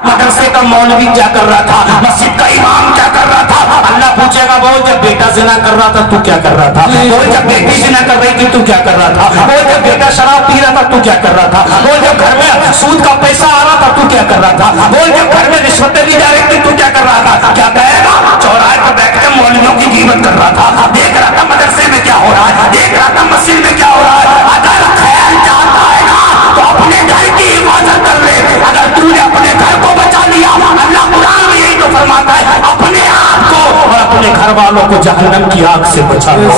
मदरसे का मौलवी क्या कर रहा था, मस्जिद का इमाम क्या कर रहा था। अल्लाह पूछेगा बोल जब बेटा जिना कर रहा था तू क्या कर रहा था, बोल जब बेटी जिना कर रही थी तू क्या कर रहा था, बोल जब बेटा शराब पी रहा था तू क्या कर रहा था, बोल जब घर में सूद का पैसा आ रहा था तू क्या कर रहा था, बोल जब घर में रिश्वतें दी जा रही थी तू क्या कर रहा था। क्या कहेगा, चौराहे पर बैठ कर मौलवियों की कीमत कर रहा था, देख रहा था मदरसे में क्या हो रहा है, देख रहा था मस्जिद में क्या हो रहा है। अगर खैर चाहता है ना तो अपने घर की हिफाजत कर ले। अगर तूने अपने घर को बचा लिया, अल्लाह कुरान में यही तो फरमाता है अपने आप को और अपने घर वालों को जहन्नम की आग से बचा लो।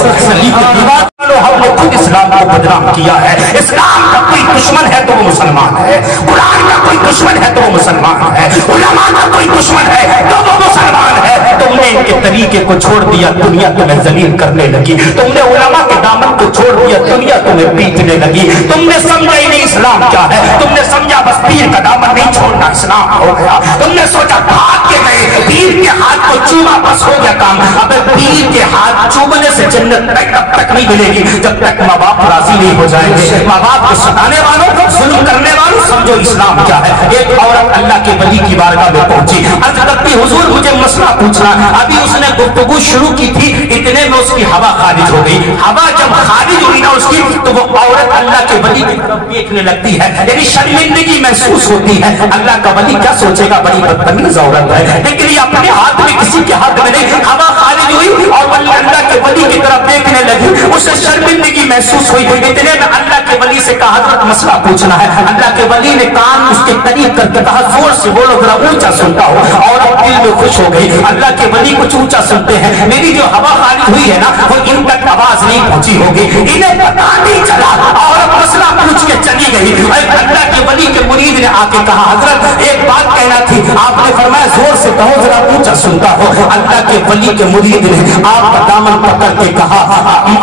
हमने खुद इस्लाम को बदनाम किया है। इस्लाम का कोई दुश्मन है तो वो मुसलमान है, कुरान का कोई दुश्मन है तो वो मुसलमान है, उलमा का कोई दुश्मन है तो वो मुसलमान है। तुमने इनके तरीके को छोड़ दिया, दुनिया तुम्हें जलील करने लगी। तुमने उलमा के दामन को छोड़ दिया, दुनिया तुम्हें पीटने लगी। तुमने समझा ही नहीं इस्लाम क्या है, तुमने समझा बस पीर का दामन नहीं छोड़ना इस्लाम हो गया। तुमने सोचा भाग के गए, पीर के हाथ को चूमा बस हो गया काम। अब पीर के हाथ चूमने से जन्नत तब तक नहीं मिलेगी जब तक माँ बाप राजी नहीं हो जाएंगे। माँ बाप को सताने वालों, जुल्म करने वालों, समझो इस्लाम क्या है। एक औरत अल्लाह के वली की बारगाह में पहुंची, अर्ज करती हुजूर मुझे मसला पूछना। अभी उसने गुफ्तगू शुरू की थी, इतने में उसकी हवा खारिज हो गई। हवा जब खारिज हुई ना उसकी, तो वो औरत अल्लाह के वली की तरफ देखने लगती है, यानी शर्मिंदगी महसूस होती है। अल्लाह का वली क्या सोचेगा, बड़ी बदतमीज औरत है, लेकिन ये अपने हाथ में किसी के हाथ में नहीं। हवा खारिज हुई और अल्लाह के वली की तरफ देखने लगी, उसे शर्मिंदगी महसूस हुई। इतने में अल्लाह के वली से कहा हजरत मसला पूछना है। अल्लाह के वली ने कान उसके करीब करके कहा जोर से बोलो, जरा ऊंचा सुनता हो। और दिल में खुश हो गई। अल्लाह के वली कुछ ऊंचा सुनते हैं, मेरी जो हवा खारिज हुई है ना वो इन तक आवाज नहीं पहुंची होगी। इन्हें पता नहीं चला और मसला पूछ के चली गई। अल्लाह के वली के मुरीद ने आके कहा हजरत एक बात कहना थी। आपने फरमाया जोर से कहो, जरा ऊंचा सुनता हो। अल्लाह के वली के मुरीद ने आपका दामन पकड़ के कहा,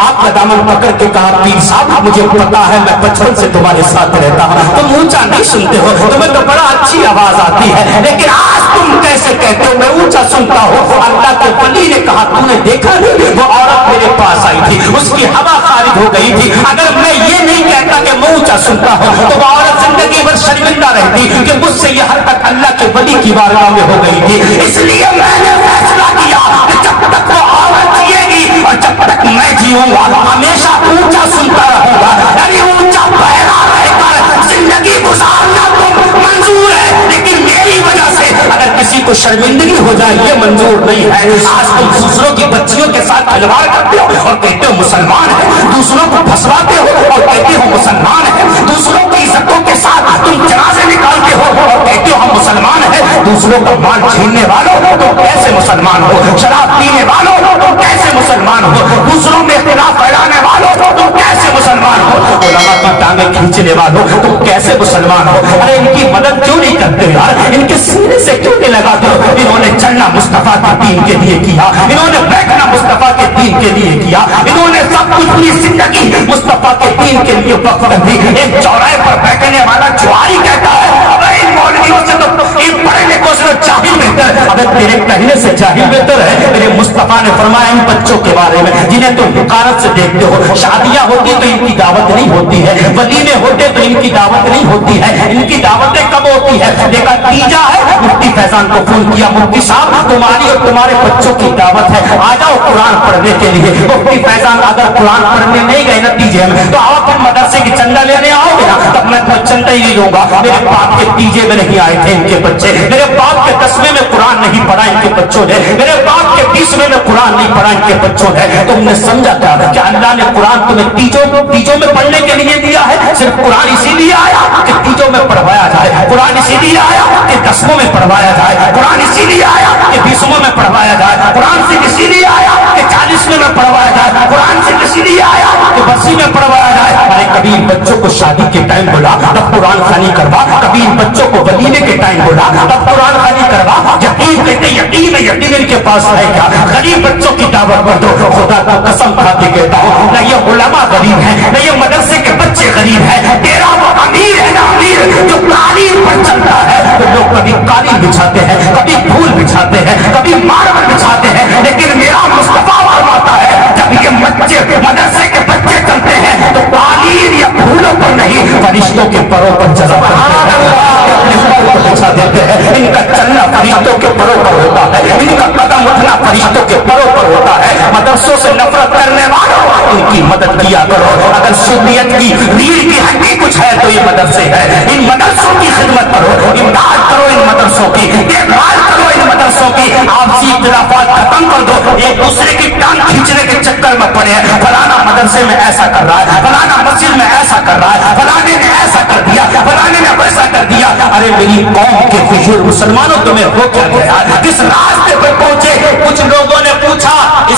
आपका दामन पकड़ के कहा पीर साहब मुझे पता है मैं बचपन से तुम्हारे साथ रहता हूं, तुम ऊंचा नहीं सुनते हो, तुम्हें तो बड़ा अच्छी आवाज आती है, लेकिन आज तुम कैसे कहते हो मैं ऊंचा सुनता हूं। अल्लाह के वली ने कहा तूने देखा नहीं, वो औरत मेरे पास आई थी, उसकी हवा खारिज हो गई थी। अगर मैं ये नहीं कहता कि मैं ऊंचा सुनता हूं तो वो औरत जिंदगी भर शर्मिंदा रहती कि मुझसे यह हरकत अल्लाह के वली की बारगाह में हो गई थी। इसलिए मैंने फैसला किया कि जब तक वो औरत जिएगी और जब तक मैं जीऊंगा हमेशा ऊंचा सुनता रहूंगा, यानी ऊंचा बहरा रहकर जिंदगी गुजारना तो मंजूर है, लेकिन मेरी वजह से अगर किसी को शर्मिंदगी हो जाए ये मंजूर नहीं है। आज तुम दूसरों की बच्चियों के साथ खिलवाड़ करते हो और कहते हो मुसलमान है, दूसरों को फंसवाते हो और कहते हो मुसलमान है, दूसरों की इज्जतों के साथ तुम जनाजे निकालते हो और कहते हो हम मुसलमान है, दूसरों का माल छीनने वालों तुम कैसे मुसलमान हो, शराब पीने वालों तुम कैसे मुसलमान हो, दूसरों में इख्तिलाफ फैलाने वालों तुम कैसे मुसलमान हो, उलमा की टांगें खींचने वालों तुम कैसे मुसलमान हो। अरे इनकी मदद क्यों नहीं करते यार, इनके सीने से क्यों नहीं लगाते हो। इन्होंने चलना मुस्तफा के दीन के लिए किया, इन्होंने बैठना मुस्तफा के दीन के लिए किया, इन्होंने सब कुछ अपनी जिंदगी मुस्तफा के दीन के लिए वक्त कर दी। एक चौराहे पर बैठने वाला जुआरी कहता है अबे इन मौलवियों से तो इन पढ़े लिखों से जाहिल बेहतर है। अबे तेरे कहने से जाहिल बेहतर है। मेरे मुस्तफा ने फरमाया इन बच्चों के बारे में जिन्हें तुम हुकारत से देखते हो, शादियां होती तो इनकी दावत नहीं होती है, वलीमे होते तो इनकी दावत नहीं होती है, इनकी दावतें कब होती है। देखा तीजा है, मुफ्ती फैजान को फोन किया, मुफ्ती साहब तुम्हारी और तुम्हारे बच्चों की दावत है, आ जाओ कुरान पढ़ने के लिए। मुफ्ती फैजान अगर कुरान पढ़ने नहीं गए नतीजे में तो आओ फिर मदरसे की चंदा लेने आओगे ना, तब मैं तो चंदा ही नहीं लूंगा। मेरे बाप के तीजे में नहीं आए थे इनके बच्चे, मेरे बाप के 10वें में कुरान नहीं पढ़ा इनके बच्चों ने, मेरे बाप के 20वें में कुरान नहीं पढ़ा इनके बच्चों ने। तुमने समझा क्या कि अल्लाह ने कुरान तुम्हें तीजों में पढ़ने के लिए दिया है। सिर्फ कुरान इसीलिए आया कि तीजों में पढ़वाया जाए, कुरान इसीलिए आया कि 10वें में पढ़वाया जाए, कुरान इसीलिए आया कि 20वें में पढ़वाया जाए, कुरान से इसीलिए आया कि 40वें में पढ़वाया जाए, कुरान से इसीलिए आया कि 80 में पढ़वाया जाए। अरे कभी इन बच्चों को शादी के टाइम बोला तब कुरान खानी करवा, कभी इन बच्चों को वलीमे के टाइम बोला तब कुरान खानी करवा। यकीन कहते यकीन इनके पास है क्या, गरीब बच्चों की दावत कर दो। खुदा को कसम खा के कहता हूँ न ये उलमा गरीब है न ये मदरसे के बच्चे गरीब है, तेरा वो अमीर है ना अमीर जो कालीन पर चलता है। तो लोग कभी कालीन बिछाते हैं, कभी फूल बिछाते हैं, कभी मार्बल बिछाते हैं, लेकिन मेरा मुस्तफा फरमाता है जब ये बच्चे मदरसे के बच्चे चलते हैं तो कालीन या फूलों पर नहीं फरिश्तों के परों पर चलते हैं। को दिखा देते हैं। इनका चलना फरिश्तों के परों पर होता है, इनका कदम उठना फरिश्तों के परों पर होता है। मदरसों से नफरत करने वालों इनकी मदद किया करो। अगर सुन्नियत की रीढ़ की हड्डी कुछ है तो ये मदरसे है। इन मदरसों की खिदमत करो, इमदाद करो, इन मदरसों की देखभाल करो, इन मदरसों की आपसी इख्तिलाफात खत्म कर दो। एक दूसरे की टांग खींचने के चक्कर में पड़े हैं, फलाना मदरसे में ऐसा कर रहा है, फलाना मस्जिद में ऐसा कर रहा है, फलाने ने ऐसा कर दिया, फलाने ने वैसा कर दिया। अरे मेरी कौम के फिजूल मुसलमानों, तुम्हें हो क्या गया? किस रास्ते पर पहुंचे? कुछ लोगों ने पूछा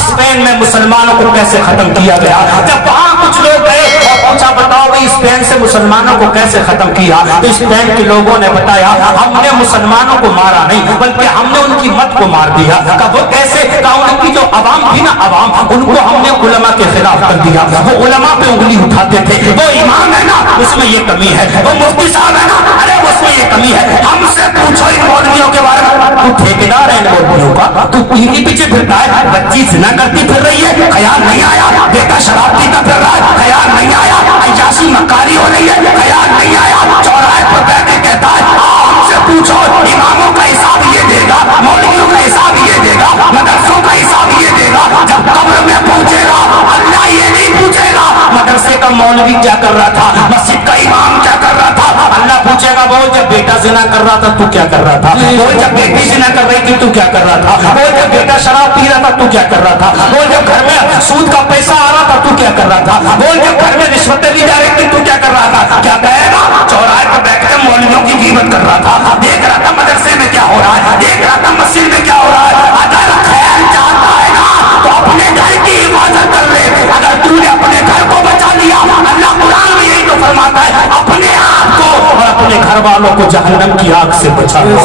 स्पेन में मुसलमानों को कैसे खत्म किया गया। जब वहां कुछ लोग गए और पूछा बताओ भाई स्पेन से मुसलमानों को कैसे खत्म किया, तो स्पेन के लोगों ने बताया हमने मुसलमानों को मारा नहीं बल्कि हमने उनकी मत को मार दिया। कहा वो कैसे? कहा उनकी जो अवाम थी ना, अवाम, उनको हमने उलमा के खिलाफ कर दिया। वो उलमा पे उंगली उठाते थे। वो इमाम है ना, उसमें ये कमी है। वो मुफ्ती साहब है ना, अरे उसमें ये कमी है। हमसे पूछो इन मौलवियों के बारे में। तू ठेकेदार है इन मौलवियों का, तू इनके पीछे फिरता है। बच्ची जिना करती फिर रही है, ख्याल नहीं आया। बेटा शराब पीता फिर रहा है, ख्याल नहीं आया। अय्याशी मक्कारी हो रही है, ख्याल नहीं आया। चौराहे पर बैठ के कहता है हमसे पूछो, इमामों का हिसाब ये देगा, मौलवियों का हिसाब ये देगा, मदरसों का हिसाब ये देगा। जब कब्र में पहुंचेगा अल्लाह ये नहीं पूछेगा मदरसे का मौलवी क्या कर रहा था, मस्जिद का इमाम क्या कर रहा था। अल्लाह पूछेगा बोल जब बेटा जिना कर रहा था तू क्या कर रहा था, बोल जब बेटी जिना कर रही थी तू क्या कर रहा था, बोल जब बेटा शराब पी रहा था तू क्या कर रहा था, बोल जब घर में सूद का पैसा आ रहा था तू क्या कर रहा था, बोल जब घर में रिश्वतें दी जा रही थी तू क्या कर रहा था। क्या कहेगा? चौराहे पर बैठ कर मौलवियों की कीमत कर रहा था, देख रहा था मदरसे में क्या हो रहा है, देख रहा था मस्जिद में क्या हो रहा है। अगर खैर चाहता है ना तो अपने घर की हिफाजत कर ले। अगर तूने अपने घर को बचा लिया, अल्लाह कुरान में यही तो फरमाता है अपने आप को और अपने घर वालों को जहन्नम की आग से बचा लो।